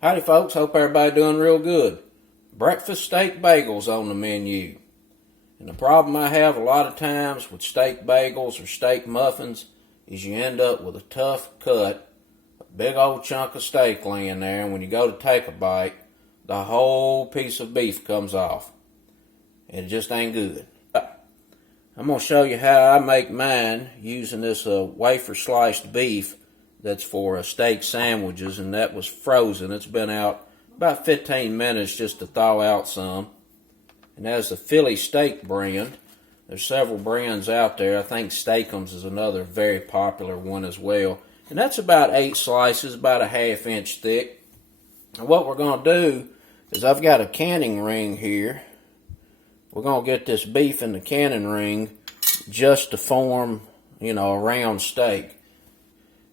Howdy folks, hope everybody doing real good. Breakfast steak bagels on the menu. And the problem I have a lot of times with steak bagels or steak muffins is you end up with a tough cut, a big old chunk of steak laying there, and when you go to take a bite, the whole piece of beef comes off. And it just ain't good. I'm going to show you how I make mine using this wafer sliced beef that's for steak sandwiches, and that was frozen. It's been out about 15 minutes just to thaw out some. And that's the Philly steak brand. There's several brands out there. I think Steakums is another very popular one as well. And that's about 8 slices, about a ½ inch thick. And what we're going to do is I've got a canning ring here. We're going to get this beef in the canning ring just to form, a round steak.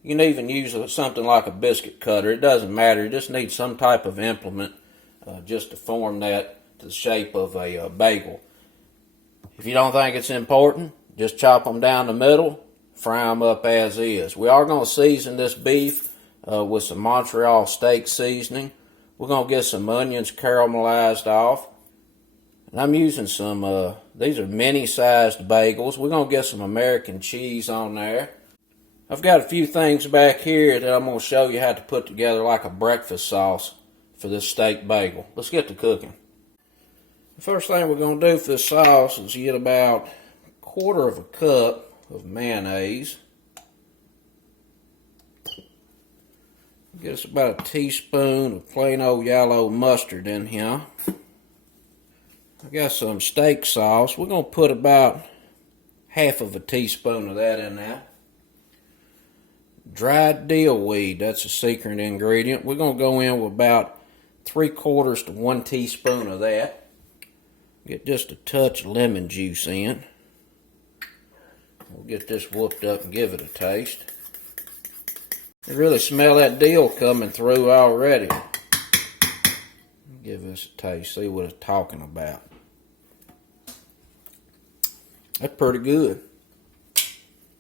You can even use something like a biscuit cutter. It doesn't matter. You just need some type of implement just to form that to the shape of a bagel. If you don't think it's important, just chop them down the middle, fry them up as is. We are going to season this beef with some Montreal steak seasoning. We're going to get some onions caramelized off. And I'm using some, these are mini-sized bagels. We're going to get some American cheese on there. I've got a few things back here that I'm going to show you how to put together like a breakfast sauce for this steak bagel. Let's get to cooking. The first thing we're going to do for this sauce is get about 1/4 cup of mayonnaise. Get us about a teaspoon of plain old yellow mustard in here. I got some steak sauce. We're going to put about 1/2 teaspoon of that in there. Dried dill weed, that's a secret ingredient. We're going to go in with about 3/4 to 1 teaspoon of that. Get just a touch of lemon juice in. We'll get this whooped up and give it a taste. You really smell that dill coming through already. Give this a taste, see what it's talking about. That's pretty good.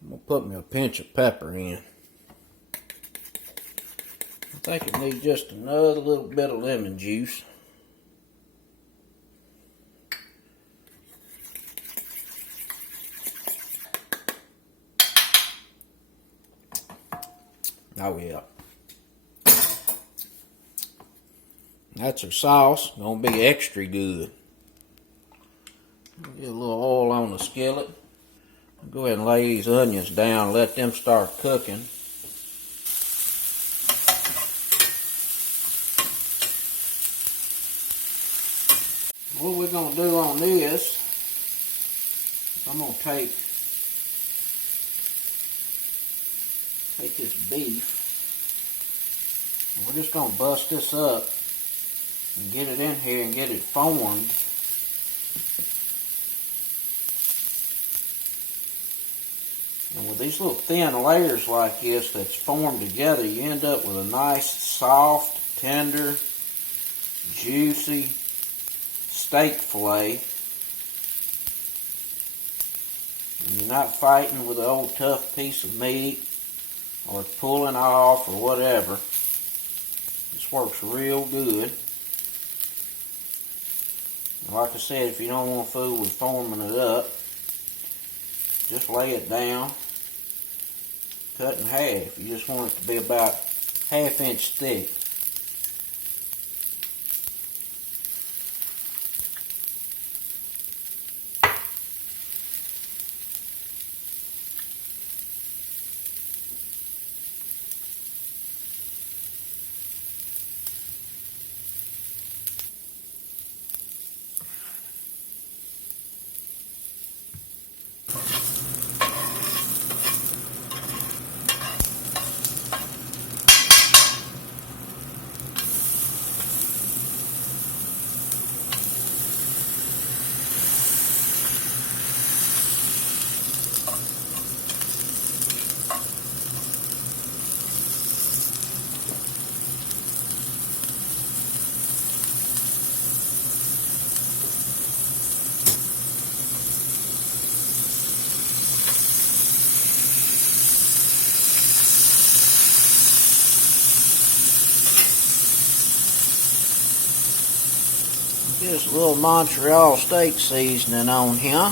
I'm going to put me a pinch of pepper in. I think it needs just another little bit of lemon juice. Oh yeah. That's our sauce. Gonna be extra good. Get a little oil on the skillet. Go ahead and lay these onions down, let them start cooking. What we're going to do on this, I'm going to take this beef, and we're just going to bust this up and get it in here and get it formed. And with these little thin layers like this that's formed together, you end up with a nice, soft, tender, juicy steak fillet. And you're not fighting with an old tough piece of meat or pulling off or whatever. This works real good. And like I said, if you don't want to fool with forming it up, just lay it down, cut in half. You just want it to be about 1/2 inch thick. Just a little Montreal steak seasoning on here.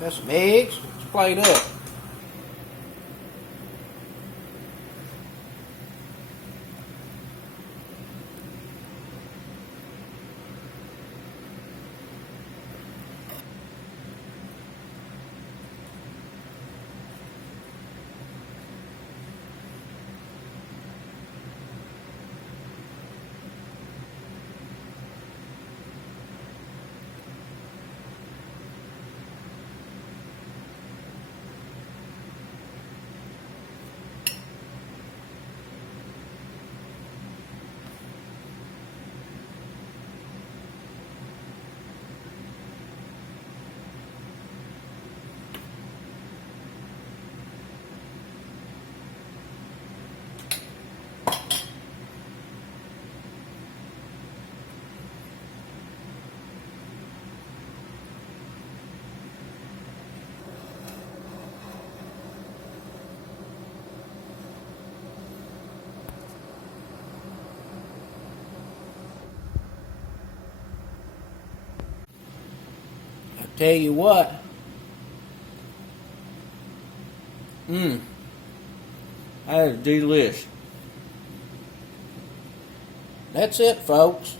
Got some eggs. Let's plate up. Tell you what, that is delicious. That's it, folks.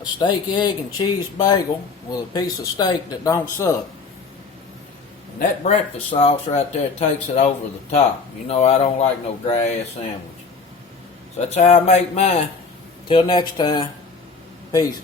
A steak, egg, and cheese bagel with a piece of steak that don't suck. And that breakfast sauce right there takes it over the top. You know I don't like no dry ass sandwich. So that's how I make mine. Till next time, peace.